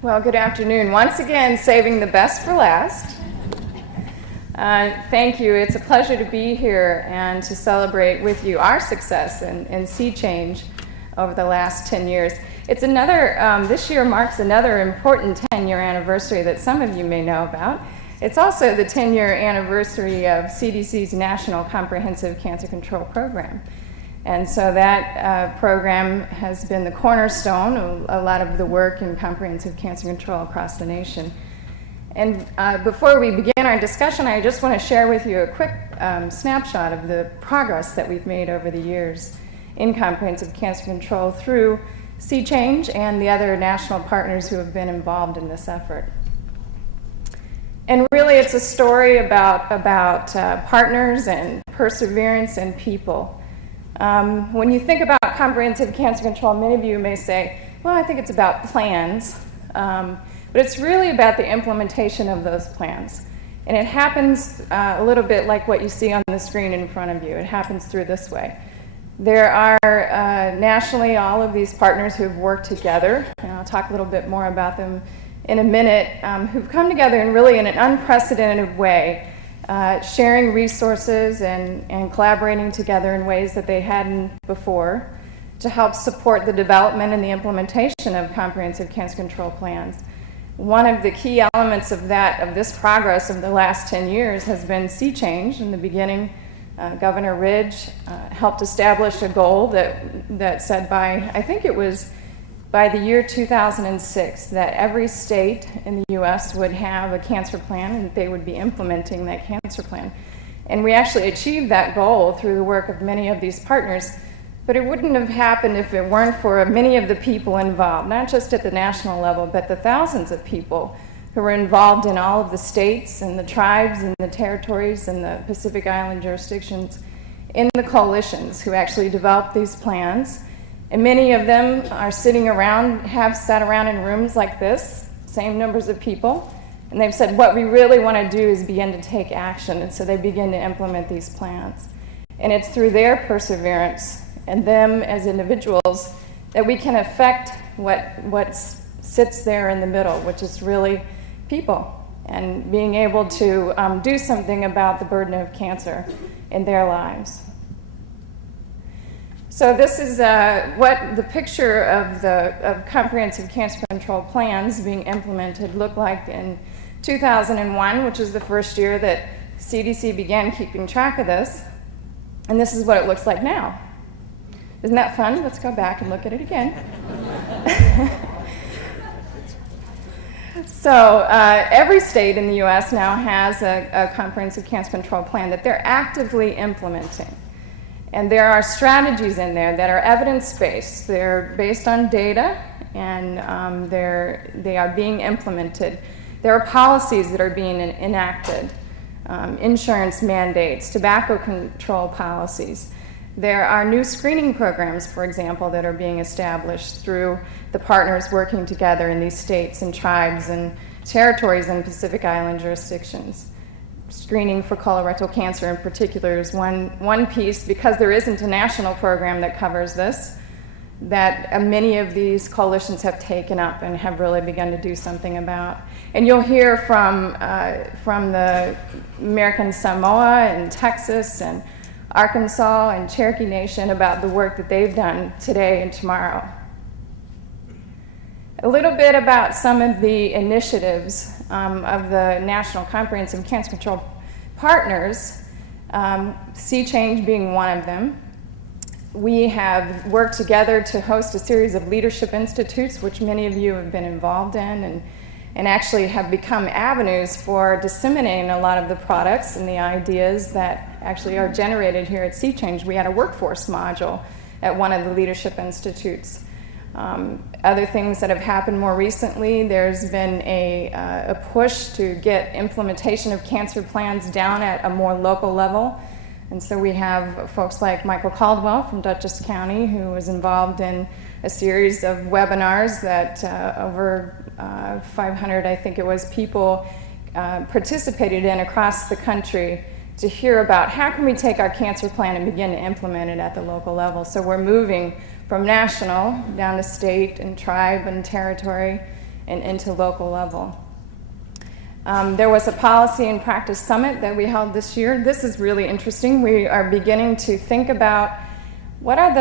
Well, good afternoon. Once again, saving the best for last. Thank you. It's a pleasure to be here and to celebrate with you our success in sea change over the last 10 years. It's this year marks another important 10-year anniversary that some of you may know about. It's also the 10-year anniversary of CDC's National Comprehensive Cancer Control Program. And so that program has been the cornerstone of a lot of the work in comprehensive cancer control across the nation. And before we begin our discussion, I just want to share with you a quick snapshot of the progress that we've made over the years in comprehensive cancer control through Sea Change and the other national partners who have been involved in this effort. And really, it's a story about partners and perseverance and people. When you think about comprehensive cancer control, many of you may say, well, I think it's about plans, but it's really about the implementation of those plans. And it happens a little bit like what you see on the screen in front of you. It happens through this way. There are nationally all of these partners who've worked together, and I'll talk a little bit more about them in a minute, who've come together in really in an unprecedented way, sharing resources and collaborating together in ways that they hadn't before to help support the development and the implementation of comprehensive cancer control plans. One of the key elements of this progress of the last 10 years has been Sea Change. In the beginning, Governor Ridge helped establish a goal that said I think it was by the year 2006, that every state in the U.S. would have a cancer plan and that they would be implementing that cancer plan. And we actually achieved that goal through the work of many of these partners, but it wouldn't have happened if it weren't for many of the people involved, not just at the national level, but the thousands of people who were involved in all of the states and the tribes and the territories and the Pacific Island jurisdictions in the coalitions who actually developed these plans. And many of them have sat around in rooms like this, same numbers of people, and they've said, what we really want to do is begin to take action, and so they begin to implement these plans. And it's through their perseverance and them as individuals that we can affect what sits there in the middle, which is really people, and being able to do something about the burden of cancer in their lives. So this is what the picture of comprehensive cancer control plans being implemented looked like in 2001, which is the first year that CDC began keeping track of this. And this is what it looks like now. Isn't that fun? Let's go back and look at it again. So every state in the U.S. now has a comprehensive cancer control plan that they're actively implementing. And there are strategies in there that are evidence-based. They're based on data, and they are being implemented. There are policies that are being enacted, insurance mandates, tobacco control policies. There are new screening programs, for example, that are being established through the partners working together in these states and tribes and territories and Pacific Island jurisdictions. Screening for colorectal cancer in particular is one piece, because there isn't a national program that covers this, that many of these coalitions have taken up and have really begun to do something about. And you'll hear from the American Samoa and Texas and Arkansas and Cherokee Nation about the work that they've done today and tomorrow. A little bit about some of the initiatives of the National Comprehensive Cancer Control partners, Sea Change being one of them. We have worked together to host a series of leadership institutes, which many of you have been involved in, and actually have become avenues for disseminating a lot of the products and the ideas that actually are generated here at Sea Change. We had a workforce module at one of the leadership institutes. Other things that have happened more recently, there's been a push to get implementation of cancer plans down at a more local level. And so we have folks like Michael Caldwell from Dutchess County, who was involved in a series of webinars that over 500, I think it was, people participated in across the country to hear about how can we take our cancer plan and begin to implement it at the local level. So we're moving from national down to state and tribe and territory and into local level. There was a policy and practice summit that we held this year. This is really interesting. We are beginning to think about what are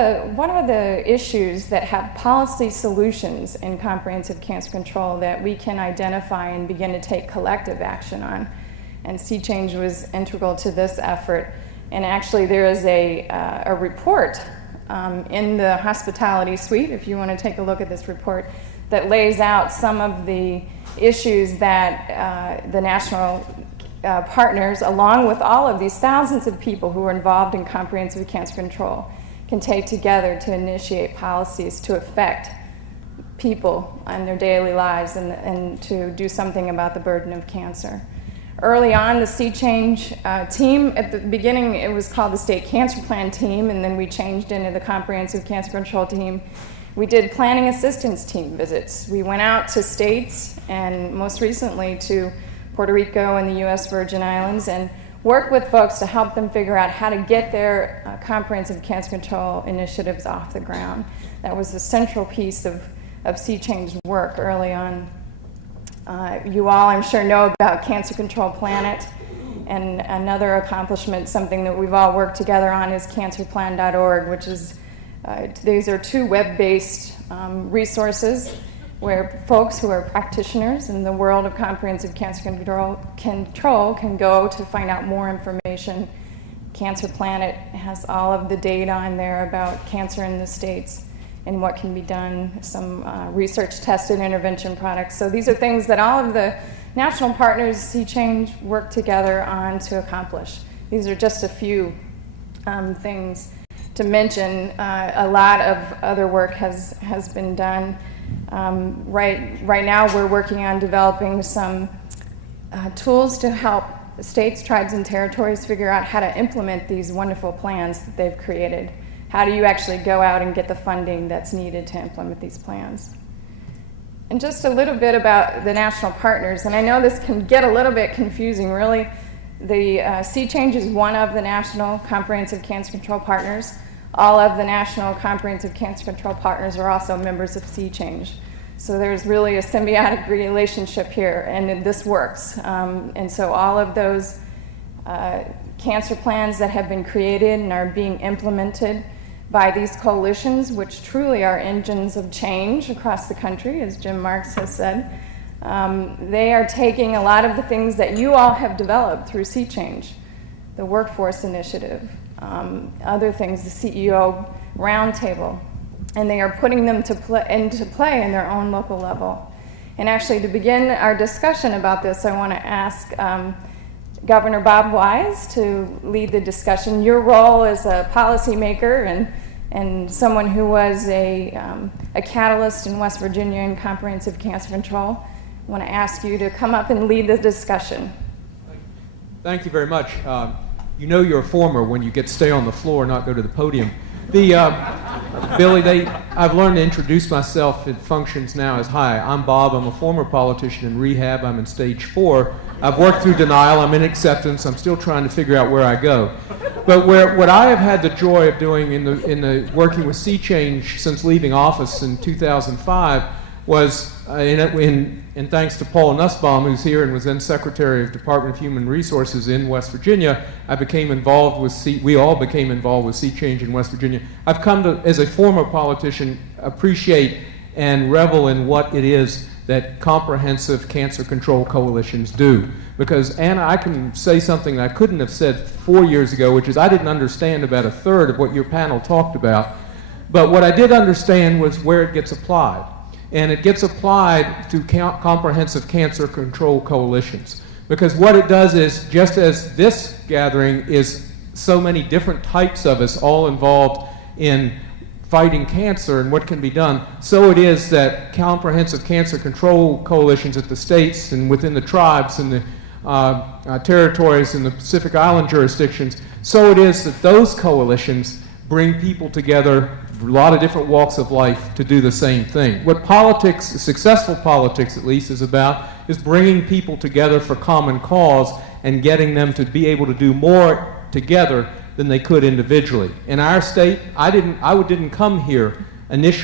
the issues that have policy solutions in comprehensive cancer control that we can identify and begin to take collective action on. And Sea Change was integral to this effort. And actually there is a report in the hospitality suite, if you want to take a look at this report, that lays out some of the issues that the national partners, along with all of these thousands of people who are involved in comprehensive cancer control, can take together to initiate policies to affect people and their daily lives and to do something about the burden of cancer. Early on, the Sea Change team, at the beginning it was called the State Cancer Plan Team, and then we changed into the Comprehensive Cancer Control Team. We did planning assistance team visits. We went out to states and most recently to Puerto Rico and the U.S. Virgin Islands and worked with folks to help them figure out how to get their comprehensive cancer control initiatives off the ground. That was the central piece of Sea Change's work early on. You all, I'm sure, know about Cancer Control Planet, and another accomplishment, something that we've all worked together on, is cancerplan.org, which is these are two web-based resources where folks who are practitioners in the world of comprehensive cancer control can go to find out more information. Cancer Planet has all of the data on there about cancer in the states and what can be done, some research-tested intervention products. So these are things that all of the national partners, Sea Change, work together on to accomplish. These are just a few things to mention. A lot of other work has been done. Right now we're working on developing some tools to help states, tribes, and territories figure out how to implement these wonderful plans that they've created. How do you actually go out and get the funding that's needed to implement these plans? And just a little bit about the national partners, and I know this can get a little bit confusing, really. The Sea Change is one of the national comprehensive cancer control partners. All of the national comprehensive cancer control partners are also members of Sea Change. So there's really a symbiotic relationship here, and this works. And so all of those cancer plans that have been created and are being implemented by these coalitions, which truly are engines of change across the country, as Jim Marks has said, they are taking a lot of the things that you all have developed through Sea Change, the Workforce Initiative, other things, the CEO Roundtable, and they are putting them into play in their own local level. And actually, to begin our discussion about this, I want to ask Governor Bob Wise to lead the discussion. Your role as a policymaker and someone who was a catalyst in West Virginia in comprehensive cancer control, I want to ask you to come up and lead the discussion. Thank you very much. You know you're a former when you get to stay on the floor and not go to the podium. Billy, I've learned to introduce myself at functions now as, hi, I'm Bob, I'm a former politician in rehab, I'm in stage 4. I've worked through denial, I'm in acceptance, I'm still trying to figure out where I go. But what I have had the joy of doing in the working with Sea Change since leaving office in 2005 was, and thanks to Paul Nussbaum, who's here and was then Secretary of Department of Human Resources in West Virginia, I became involved with we all became involved with Sea Change in West Virginia. I've come to, as a former politician, appreciate and revel in what it is that comprehensive cancer control coalitions do. Because, Anna, I can say something that I couldn't have said 4 years ago, which is I didn't understand about a third of what your panel talked about. But what I did understand was where it gets applied. And it gets applied to comprehensive cancer control coalitions. Because what it does is, just as this gathering is so many different types of us all involved in fighting cancer and what can be done, so it is that comprehensive cancer control coalitions at the states and within the tribes and the territories and the Pacific Island jurisdictions, so it is that those coalitions bring people together, a lot of different walks of life, to do the same thing. What politics, successful politics at least, is about is bringing people together for common cause and getting them to be able to do more together than they could individually. In our state, I didn't come here initially